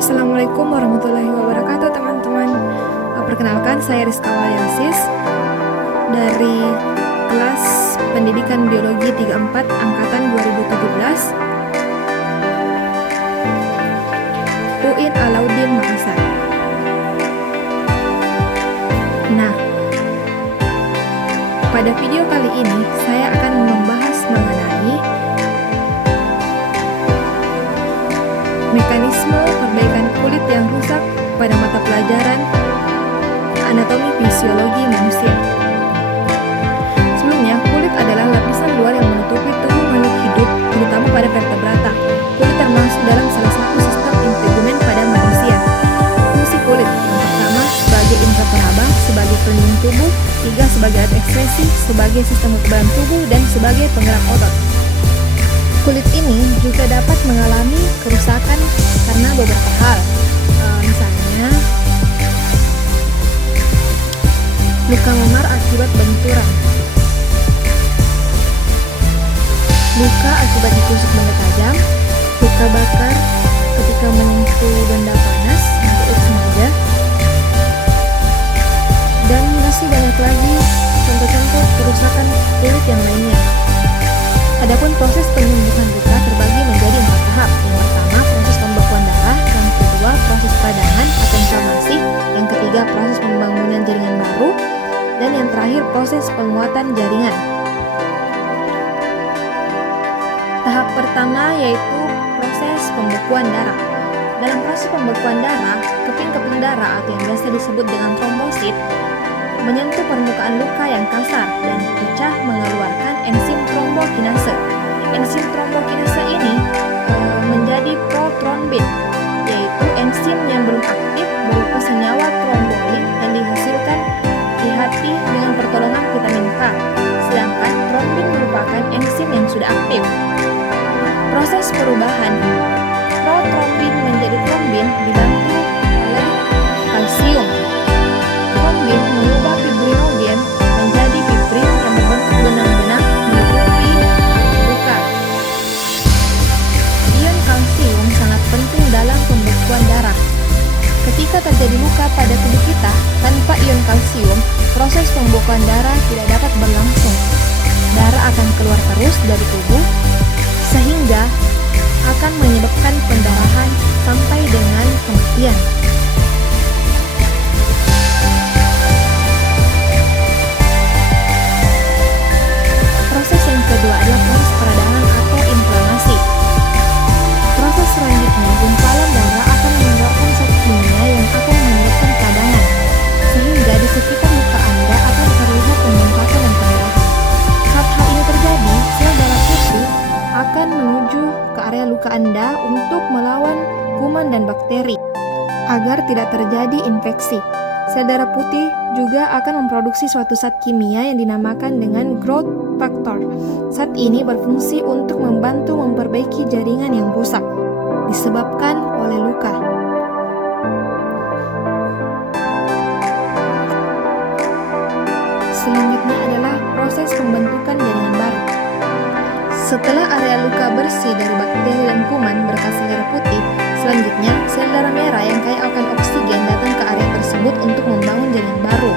Assalamualaikum warahmatullahi wabarakatuh teman-teman. Perkenalkan, saya Rizka Waliasis dari kelas Pendidikan Biologi 34 Angkatan 2017 UIN Alauddin Makassar. Nah, pada video kali ini saya akan membahas mengenai mekanisme perbaikan kulit yang rusak pada mata pelajaran anatomi fisiologi manusia. Sebelumnya, kulit adalah lapisan luar yang menutupi tubuh makhluk hidup, terutama pada vertebrata. Kulit termasuk dalam salah satu sistem integumen pada manusia. Fungsi kulit yang pertama sebagai indera peraba, sebagai pelindung tubuh, tiga sebagai alat ekspresi, sebagai sistem kekebalan tubuh, dan sebagai penggerak otot. Kulit ini juga dapat mengalami kerusakan karena beberapa hal, misalnya luka memar akibat benturan, luka akibat ditusuk benda tajam, luka bakar ketika menyentuh benda panas untuk sengaja, dan masih banyak lagi contoh-contoh kerusakan kulit yang lainnya. Adapun proses penyembuhan luka terbagi menjadi 4 tahap. Yang pertama, proses pembekuan darah. Yang kedua, proses peradangan atau inflamasi. Yang ketiga, proses pembangunan jaringan baru. Dan yang terakhir, proses penguatan jaringan. Tahap pertama yaitu proses pembekuan darah. Dalam proses pembekuan darah, keping-keping darah atau yang biasa disebut dengan trombosit menyentuh permukaan luka yang kasar dan pecah mengeluarkan enzim trombokinase. Enzim trombokinase ini menjadi protrombin, yaitu enzim yang belum aktif berupa senyawa trombolin yang dihasilkan di hati dengan pertolongan vitamin K. Sedangkan trombin merupakan enzim yang sudah aktif. Proses perubahan protrombin menjadi trombin dibantu oleh kalsium. Trombin mengubah fibrinogen menjadi fibrin yang membentuk benang-benang menutupi luka. Ion kalsium sangat penting dalam pembekuan darah. Ketika terjadi luka pada tubuh kita tanpa ion kalsium, proses pembekuan darah tidak dapat berlangsung. Darah akan keluar terus dari tubuh sehingga akan menyebabkan pendarahan sampai dengan kematian. Kedua adalah proses peradangan atau inflamasi. Proses selanjutnya, gumpalan darah akan mengeluarkan zat kimia yang akan menyebabkan peradangan, sehingga di sekitar luka Anda akan terlihat pembengkakan dan pendarahan. Saat hal ini terjadi, sel darah putih akan menuju ke area luka Anda untuk melawan kuman dan bakteri agar tidak terjadi infeksi. Sel darah putih juga akan memproduksi suatu zat kimia yang dinamakan dengan growth factor. Zat ini berfungsi untuk membantu memperbaiki jaringan yang rusak disebabkan oleh luka. Selanjutnya adalah proses pembentukan jaringan baru. Setelah area luka bersih dari bakteri dan kuman berkas sel darah putih, selanjutnya sel darah merah yang kaya akan oksigen datang ke area tersebut untuk membangun jaringan baru.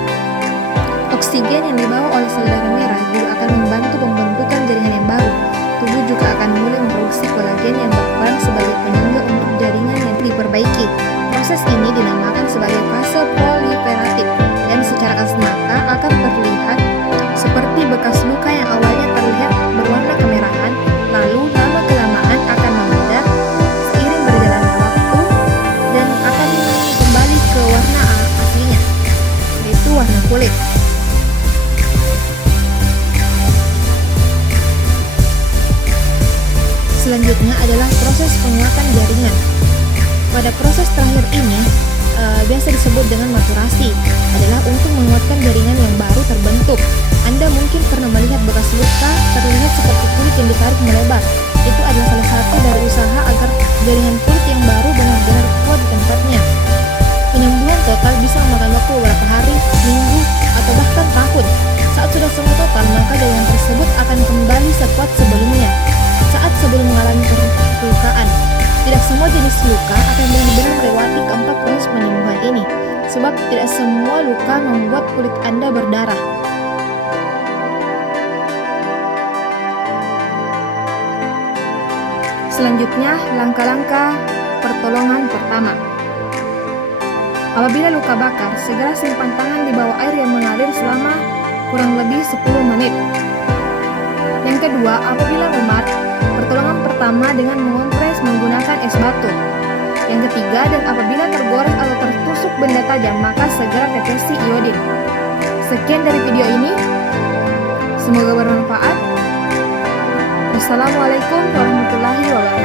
Oksigen yang dibawa oleh sel darah merah juga akan membantu pembentukan jaringan yang baru. Tubuh juga akan mulai memproduksi kolagen yang berperan sebagai penyangga untuk jaringan yang diperbaiki. Proses ini dinamakan sebagai fase proliferatif dan secara kasat mata akan terlihat seperti bekas luka yang awalnya terlihat berwarna kemerahan, lalu lama-kelamaan akan memudar seiring berjalannya waktu dan akan kembali ke warna aslinya, yaitu warna kulit. Selanjutnya adalah proses penguatan jaringan. Pada proses terakhir ini, biasa disebut dengan maturasi, adalah untuk menguatkan jaringan yang baru terbentuk. Anda mungkin pernah melihat bekas luka terlihat seperti kulit yang ditarik melebar. Itu adalah salah satu dari usaha agar jaringan kulit yang baru benar-benar kuat di tempatnya. Penyembuhan total bisa memakan waktu beberapa hari, minggu, atau bahkan tahun. Saat sudah sembuh total, maka jaringan tersebut akan kembali sekuat sebelumnya. Saat sebelum mengalami kelukaan, tidak semua jenis luka akan benar-benar sebab tidak semua luka membuat kulit Anda berdarah. Selanjutnya, langkah-langkah pertolongan pertama. Apabila luka bakar, segera simpan tangan di bawah air yang mengalir selama kurang lebih 10 menit. Yang kedua, apabila memar, pertolongan pertama dengan mengompres menggunakan es batu. Yang ketiga, dan apabila tergores atau tertusuk benda tajam, maka segera tetesi iodin. Sekian dari video ini. Semoga bermanfaat. Wassalamualaikum warahmatullahi wabarakatuh.